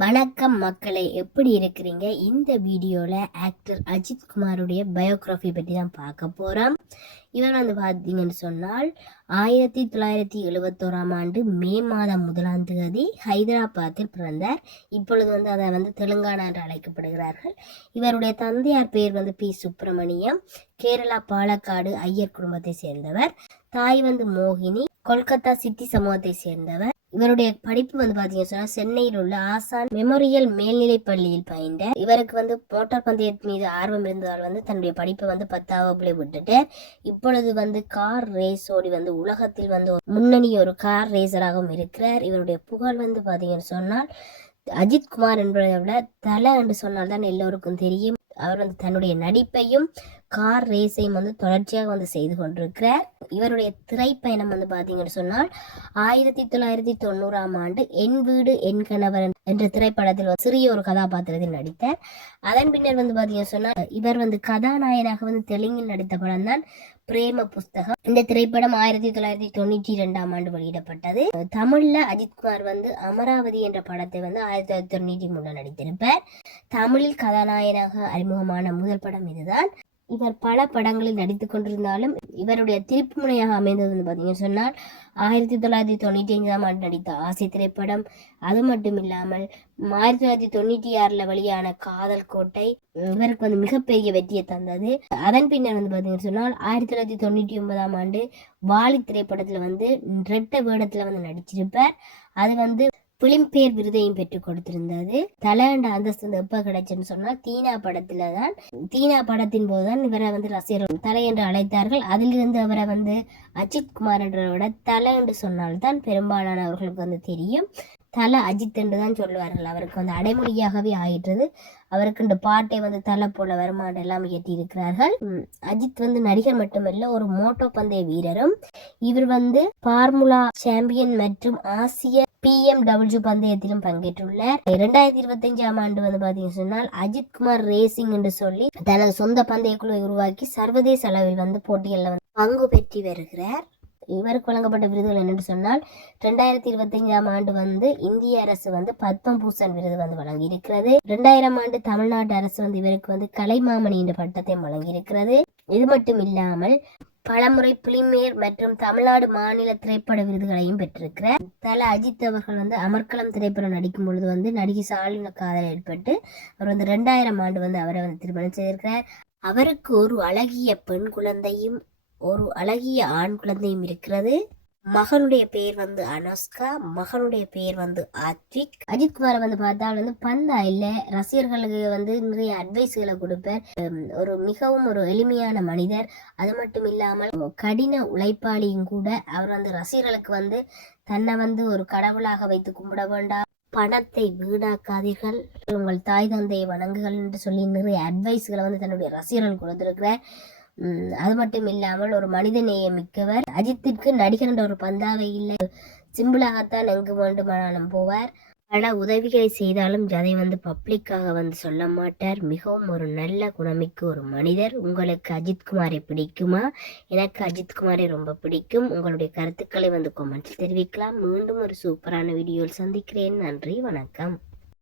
வணக்கம் மக்களை எப்படி இருக்கிறீங்க? இந்த வீடியோவில் ஆக்டர் அஜித் குமாருடைய பயோகிராஃபி பற்றி தான் பார்க்க போகிறோம் இவர் வந்து பார்த்தீங்கன்னு சொன்னால் ஆயிரத்தி தொள்ளாயிரத்தி எழுபத்தோராம் ஆண்டு மே மாதம் முதலாம் தேதி ஹைதராபாத்தில் பிறந்தார். இப்பொழுது வந்து அதை வந்து தெலுங்கானா என்று அழைக்கப்படுகிறார்கள். இவருடைய தந்தையார் பேர் வந்து பி. சுப்பிரமணியம். கேரளா பாலக்காடு ஐயர் குடும்பத்தை சேர்ந்தவர். தாய் வந்து மோகினி. கொல்கத்தா சிட்டி சமூகத்தை சேர்ந்தவர். இவருடைய படிப்பு வந்து பாத்தீங்கன்னா சொன்னால் சென்னையில் உள்ள ஆசான் மெமோரியல் மேல்நிலைப் பள்ளியில் பயின்ற. இவருக்கு வந்து மோட்டார் பந்தயத்து மீது ஆர்வம் இருந்ததால் வந்து தன்னுடைய படிப்பை வந்து பத்தாவது வகுப்புல விட்டுட்டு இப்பொழுது வந்து கார் ரேஸ் ஓடி வந்து உலகத்தில் வந்து ஒரு முன்னணி ஒரு கார் ரேசராகவும் இருக்கிறார். இவருடைய புகழ் வந்து பாத்தீங்கன்னு சொன்னால் அஜித் குமார் என்பதை விட தலை என்று சொன்னால் தான் எல்லோருக்கும் தெரியும். அவர் வந்து தன்னுடைய நடிப்பையும் கார் ரேஸையும் வந்து தொடர்ச்சியாக வந்து செய்து கொண்டிருக்கிறார். இவருடைய திரைப்பயணம் வந்து பார்த்தீங்கன்னு சொன்னால் ஆயிரத்தி தொள்ளாயிரத்தி தொண்ணூறாம் ஆண்டு என் வீடு என் கணவர் என்ற திரைப்படத்தில் ஒரு சிறிய ஒரு கதாபாத்திரத்தில் நடித்தார். அதன் பின்னர் வந்து பார்த்தீங்கன்னு சொன்னால் இவர் வந்து கதாநாயகனாக வந்து தெலுங்கில் நடித்த படம் தான் பிரேம புஸ்தகம். இந்த திரைப்படம் ஆயிரத்தி தொள்ளாயிரத்தி தொண்ணூற்றி இரண்டாம் ஆண்டு வெளியிடப்பட்டது. தமிழ்ல அஜித்குமார் வந்து அமராவதி என்ற படத்தை வந்து ஆயிரத்தி தொள்ளாயிரத்தி தொண்ணூற்றி மூணுல நடித்திருப்பார். தமிழில் கதாநாயகனாக அறிமுகமான முதல் படம் இதுதான். இவர் பல படங்களில் நடித்து கொண்டிருந்தாலும் இவருடைய திருப்பு முனையாக அமைந்தது வந்து பார்த்தீங்கன்னு சொன்னால் ஆயிரத்தி தொள்ளாயிரத்தி தொண்ணூற்றி ஐந்தாம் ஆண்டு நடித்த ஆசை திரைப்படம். அது மட்டும் இல்லாமல் ஆயிரத்தி தொள்ளாயிரத்தி தொண்ணூற்றி ஆறில் வெளியான காதல் கோட்டை இவருக்கு வந்து மிகப்பெரிய வெற்றியை தந்தது. அதன் பின்னர் வந்து பார்த்தீங்கன்னு சொன்னால் ஆயிரத்தி தொள்ளாயிரத்தி தொண்ணூற்றி ஒன்பதாம் ஆண்டு வாலி திரைப்படத்தில் வந்து ரெட்ட வேடத்தில் வந்து நடிச்சிருப்பார். அது வந்து பிலிம்பேர் விருதையும் பெற்றுக் கொடுத்திருந்தது. தலையாண்ட அந்தஸ்து வந்து எப்ப கிடைச்சுன்னு சொன்னால் தீனா படத்துல தான். தீனா படத்தின் போதுதான் இவரை வந்து ரசிகர்கள் தலை என்று அழைத்தார்கள். அதிலிருந்து அவரை வந்து அஜித் குமார் என்றவரோட தலை என்று சொன்னால்தான் பெரும்பாலானவர்களுக்கு வந்து தெரியும். தலை அஜித் என்று தான் சொல்லுவார்கள். அவருக்கு வந்து அடைமொழியாகவே ஆயிட்டது அவருக்கு இந்த பாட்டை வந்து தலை போல வருமானம் எல்லாம் இயற்றி இருக்கிறார்கள் அஜித் வந்து நடிகர் மட்டுமல்ல ஒரு மோட்டோ பந்தய வீரரும். இவர் வந்து பார்முலா சாம்பியன் மற்றும் ஆசிய பிஎம்டபிள்யூ பந்தயத்திலும் பங்கேற்றுள்ளார். இரண்டாயிரத்தி இருபத்தி அஞ்சாம் ஆண்டு வந்து பாத்தீங்கன்னு சொன்னால் அஜித் குமார் ரேசிங் என்று சொல்லி தனது சொந்த பந்தய குழுவை உருவாக்கி சர்வதேச அளவில் வந்து போட்டிகளில் வந்து பங்கு பெற்றி வருகிறார். இவருக்கு வழங்கப்பட்ட விருதுகள் என்னென்னு சொன்னால் ரெண்டாயிரத்தி இருபத்தஞ்சாம் ஆண்டு வந்து இந்திய அரசு வந்து பத்மபூஷன் விருது வந்து வழங்கி இருக்கிறது ரெண்டாயிரம் ஆண்டு தமிழ்நாட்டு அரசு வந்து இவருக்கு வந்து கலைமாமணி என்ற பட்டத்தை வழங்கி இருக்கிறது இது மட்டும் இல்லாமல் பலமுறை பிலிமேர் மற்றும் தமிழ்நாடு மாநில திரைப்பட விருதுகளையும் பெற்றிருக்கிறார். தல அஜித் அவர்கள் வந்து அமர்கலம் திரைப்படம் நடிக்கும் பொழுது வந்து நடிகை சாலின காதல் ஏற்பட்டு அவர் வந்து ரெண்டாயிரம் ஆண்டு வந்து அவரை வந்து திருமணம் செய்திருக்கிறார். அவருக்கு ஒரு அழகிய பெண் குழந்தையும் ஒரு அழகிய ஆண் குழந்தையும் இருக்கிறது. மகனுடைய பெயர் வந்து அனுஷ்கா மகனுடைய பெயர் வந்து ஆத்விக் அஜித் குமாரை வந்து பார்த்தால் வந்து பந்தா இல்ல. ரசிகர்களுக்கு வந்து நிறைய அட்வைஸ்களை கொடுப்பார். ஒரு மிகவும் ஒரு எளிமையான மனிதர். அது மட்டும் இல்லாமல் கடின உழைப்பாளியும் கூட அவர் வந்து ரசிகர்களுக்கு வந்து தன்னை வந்து ஒரு கடவுளாக வைத்து கும்பிட வேண்டாம். பணத்தை வீணாக்காதீர்கள். உங்கள் தாய் தந்தையை வணங்குகள் என்று சொல்லி நிறைய அட்வைஸ்களை வந்து தன்னுடைய ரசிகர்கள் கொடுத்திருக்கிறார். அது மட்டும் இல்லாமல் ஒரு மனித நேயம் மிக்கவர் அஜித்திற்கு நடிகர் என்ற ஒரு பந்தாவை இல்லை. சிம்பிளாகத்தான் எங்கு வேண்டுமானாலும் போவார். பல உதவிகளை செய்தாலும் அதை வந்து பப்ளிக்காக வந்து சொல்ல மாட்டார். மிகவும் ஒரு நல்ல குணமிக்க ஒரு மனிதர். உங்களுக்கு அஜித்குமாரை பிடிக்குமா? எனக்கு அஜித்குமாரை ரொம்ப பிடிக்கும். உங்களுடைய கருத்துக்களை வந்து கொமெண்ட்ஸில் தெரிவிக்கலாம். மீண்டும் ஒரு சூப்பரான வீடியோவில் சந்திக்கிறேன். நன்றி வணக்கம்.